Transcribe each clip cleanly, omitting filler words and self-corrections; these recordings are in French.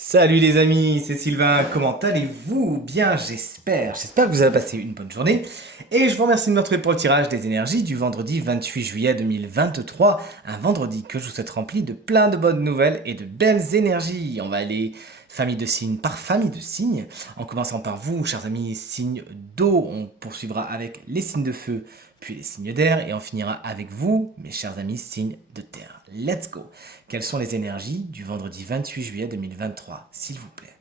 Salut les amis, c'est Sylvain, comment allez-vous? Bien, j'espère que vous avez passé une bonne journée. Et je vous remercie de me retrouver pour le tirage des énergies du vendredi 28 juillet 2023. Un vendredi que je vous souhaite rempli de plein de bonnes nouvelles et de belles énergies. On va aller famille de signes par famille de signes. En commençant par vous, chers amis, signes d'eau. On poursuivra avec les signes de feu, puis les signes d'air. Et on finira avec vous, mes chers amis, signes de terre. Let's go! Quelles sont les énergies du vendredi 28 juillet 2023, s'il vous plaît?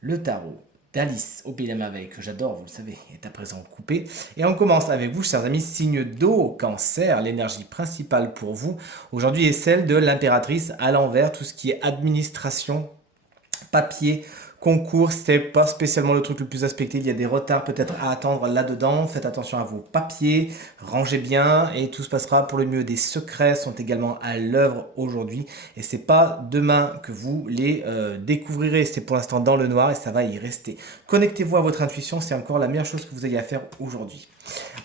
Le tarot d'Alice au Pays des Merveilles, que j'adore, vous le savez, est à présent coupé. Et on commence avec vous, chers amis, signe d'eau, cancer. L'énergie principale pour vous aujourd'hui est celle de l'impératrice à l'envers, tout ce qui est administration, papier, concours, c'est pas spécialement le truc le plus aspecté. Il y a des retards peut-être à attendre là-dedans. Faites attention à vos papiers, rangez bien et tout se passera pour le mieux. Des secrets sont également à l'œuvre aujourd'hui et c'est pas demain que vous les découvrirez. C'est pour l'instant dans le noir et ça va y rester. Connectez-vous à votre intuition, c'est encore la meilleure chose que vous ayez à faire aujourd'hui.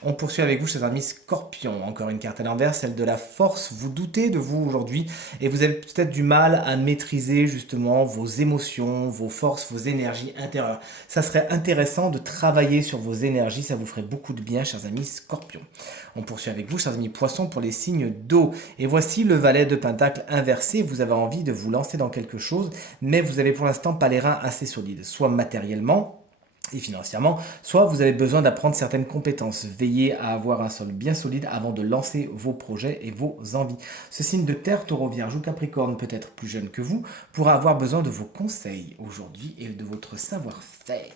On poursuit avec vous, chers amis Scorpion. Encore une carte à l'envers, celle de la force. Vous doutez de vous aujourd'hui et vous avez peut-être du mal à maîtriser justement vos émotions, vos forces, vos énergies intérieures. Ça serait intéressant de travailler sur vos énergies, ça vous ferait beaucoup de bien, chers amis Scorpion. On poursuit avec vous, chers amis Poissons, pour les signes d'eau. Et voici le valet de Pentacle inversé. Vous avez envie de vous lancer dans quelque chose, mais vous avez pour l'instant pas les reins assez solides, soit matériellement, et financièrement, soit vous avez besoin d'apprendre certaines compétences. Veillez à avoir un sol bien solide avant de lancer vos projets et vos envies. Ce signe de terre, taureau, vierge ou capricorne, peut-être plus jeune que vous, pourra avoir besoin de vos conseils aujourd'hui et de votre savoir-faire.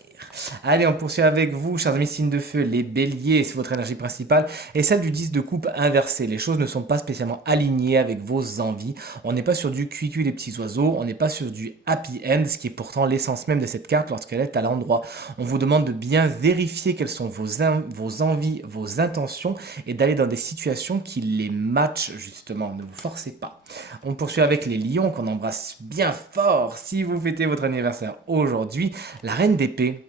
Allez, on poursuit avec vous, chers amis signes de feu, les béliers, c'est votre énergie principale, et celle du 10 de coupe inversé. Les choses ne sont pas spécialement alignées avec vos envies. On n'est pas sur du cuicui les petits oiseaux, on n'est pas sur du happy end, ce qui est pourtant l'essence même de cette carte lorsqu'elle est à l'endroit. On vous demande de bien vérifier quelles sont vos envies, vos intentions, et d'aller dans des situations qui les matchent justement. Ne vous forcez pas. On poursuit avec les lions qu'on embrasse bien fort. Si vous fêtez votre anniversaire aujourd'hui, la reine d'épée,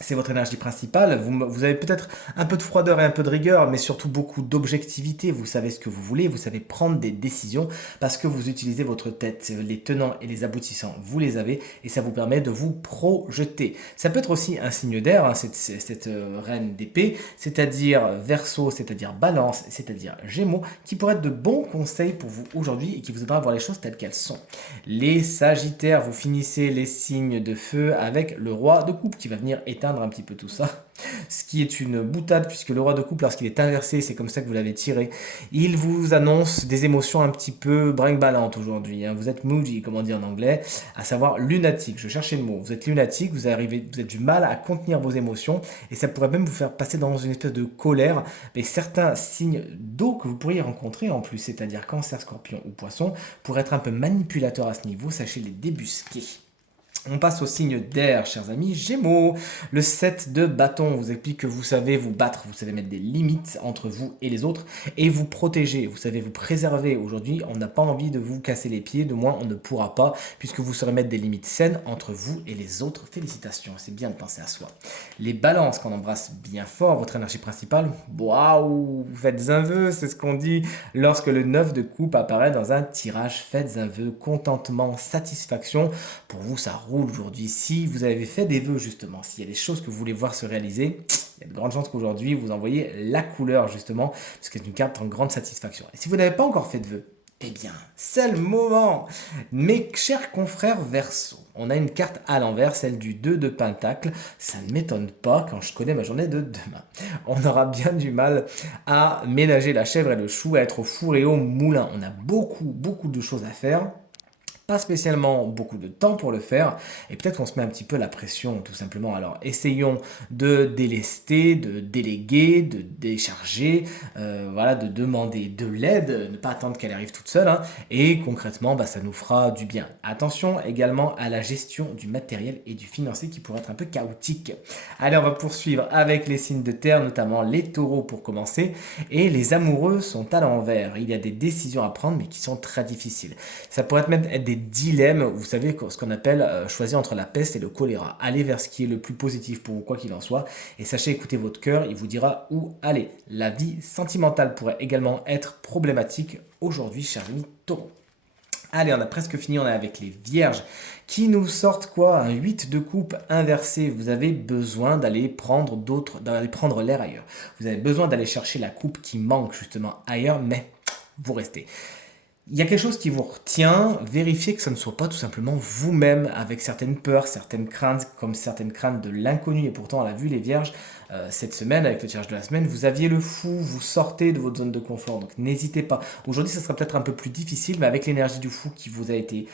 c'est votre énergie principale. Vous avez peut-être un peu de froideur et un peu de rigueur, mais surtout beaucoup d'objectivité. Vous savez ce que vous voulez, vous savez prendre des décisions parce que vous utilisez votre tête. Les tenants et les aboutissants, vous les avez et ça vous permet de vous projeter. Ça peut être aussi un signe d'air, hein, cette reine d'épée, c'est-à-dire Verseau, c'est-à-dire Balance, c'est-à-dire Gémeaux, qui pourraient être de bons conseils pour vous aujourd'hui et qui vous aidera à voir les choses telles qu'elles sont. Les Sagittaires, vous finissez les signes de feu avec le roi de coupe qui va venir éteindre un petit peu tout ça. Ce qui est une boutade puisque le roi de coupe, lorsqu'il est inversé, c'est comme ça que vous l'avez tiré, il vous annonce des émotions un petit peu brinque-ballantes aujourd'hui. Hein. Vous êtes moody, comme on dit en anglais, à savoir lunatique. Je cherchais le mot. Vous êtes lunatique, vous avez du mal à contenir vos émotions et ça pourrait même vous faire passer dans une espèce de colère. Mais certains signes d'eau que vous pourriez rencontrer en plus, c'est-à-dire cancer, scorpion ou poisson, pourraient être un peu manipulateurs à ce niveau. Sachez les débusquer. On passe au signe d'air, chers amis, Gémeaux. Le 7 de bâton vous explique que vous savez vous battre, vous savez mettre des limites entre vous et les autres et vous protéger, vous savez vous préserver. Aujourd'hui, on n'a pas envie de vous casser les pieds, de moins on ne pourra pas, puisque vous saurez mettre des limites saines entre vous et les autres. Félicitations, c'est bien de penser à soi. Les balances qu'on embrasse bien fort, votre énergie principale, waouh, vous faites un vœu, c'est ce qu'on dit lorsque le 9 de coupe apparaît dans un tirage. Faites un vœu, contentement, satisfaction. Pour vous, ça roule aujourd'hui. Si vous avez fait des vœux justement, s'il y a des choses que vous voulez voir se réaliser, il y a de grandes chances qu'aujourd'hui vous envoyez la couleur justement, parce que c'est une carte en grande satisfaction. Et si vous n'avez pas encore fait de vœux, eh bien, c'est le moment. Mes chers confrères Verseau, on a une carte à l'envers, celle du 2 de Pentacle. Ça ne m'étonne pas quand je connais ma journée de demain. On aura bien du mal à ménager la chèvre et le chou, à être au four et au moulin. On a beaucoup de choses à faire. Pas spécialement beaucoup de temps pour le faire et peut-être qu'on se met un petit peu la pression tout simplement. Alors essayons de délester, de déléguer, de décharger, voilà, de demander de l'aide, ne pas attendre qu'elle arrive toute seule hein, et concrètement ça nous fera du bien. Attention également à la gestion du matériel et du financier qui pourrait être un peu chaotique. Allez, on va poursuivre avec les signes de terre, notamment les taureaux pour commencer, et les amoureux sont à l'envers. Il y a des décisions à prendre mais qui sont très difficiles. Ça pourrait même être des dilemmes, vous savez, ce qu'on appelle choisir entre la peste et le choléra. Allez vers ce qui est le plus positif pour vous, quoi qu'il en soit, et sachez écouter votre cœur, il vous dira où aller. La vie sentimentale pourrait également être problématique aujourd'hui, chers amis taureaux. Allez, on a presque fini, on est avec les vierges qui nous sortent quoi? Un 8 de coupe inversé. Vous avez besoin d'aller prendre l'air ailleurs. Vous avez besoin d'aller chercher la coupe qui manque justement ailleurs, mais vous restez. Il y a quelque chose qui vous retient, vérifiez que ça ne soit pas tout simplement vous-même avec certaines peurs, certaines craintes, comme certaines craintes de l'inconnu. Et pourtant, on l'a vu, les vierges, cette semaine, avec le tirage de la semaine, vous aviez le fou, vous sortez de votre zone de confort. Donc n'hésitez pas. Aujourd'hui, ça sera peut-être un peu plus difficile, mais avec l'énergie du fou qui vous a été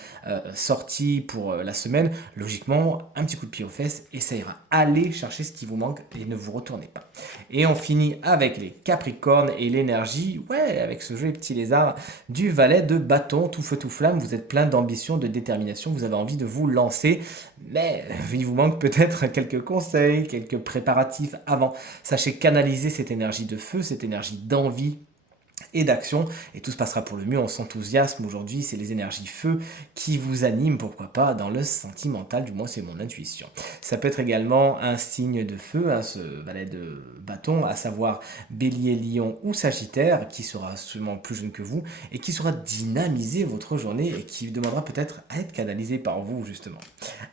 sortie pour la semaine, logiquement, un petit coup de pied aux fesses et ça ira. Allez chercher ce qui vous manque et ne vous retournez pas. Et on finit avec les Capricornes et l'énergie, ouais, avec ce joli petit lézard du valet de bâton, tout feu tout flamme. Vous êtes plein d'ambition, de détermination, vous avez envie de vous lancer, mais il vous manque peut-être quelques conseils, quelques préparatifs avant. Sachez canaliser cette énergie de feu, cette énergie d'envie et d'action, et tout se passera pour le mieux. On s'enthousiasme aujourd'hui, c'est les énergies feu qui vous animent, pourquoi pas, dans le sentimental, du moins c'est mon intuition. Ça peut être également un signe de feu, hein, ce valet de bâton, à savoir Bélier, Lion ou Sagittaire, qui sera sûrement plus jeune que vous, et qui saura dynamiser votre journée, et qui demandera peut-être à être canalisé par vous, justement.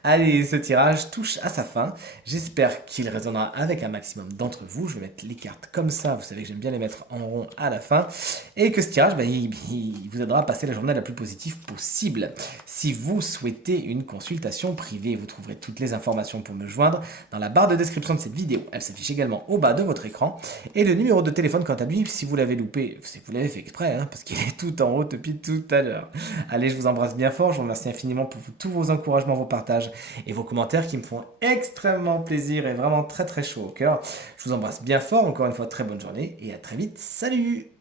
Allez, ce tirage touche à sa fin. J'espère qu'il résonnera avec un maximum d'entre vous. Je vais mettre les cartes comme ça, vous savez que j'aime bien les mettre en rond à la fin. Et que ce tirage, il vous aidera à passer la journée la plus positive possible. Si vous souhaitez une consultation privée, vous trouverez toutes les informations pour me joindre dans la barre de description de cette vidéo. Elle s'affiche également au bas de votre écran. Et le numéro de téléphone, quant à lui, si vous l'avez loupé, vous l'avez fait exprès, hein, parce qu'il est tout en haut depuis tout à l'heure. Allez, je vous embrasse bien fort. Je vous remercie infiniment pour tous vos encouragements, vos partages et vos commentaires qui me font extrêmement plaisir et vraiment très très chaud au cœur. Je vous embrasse bien fort. Encore une fois, très bonne journée et à très vite. Salut!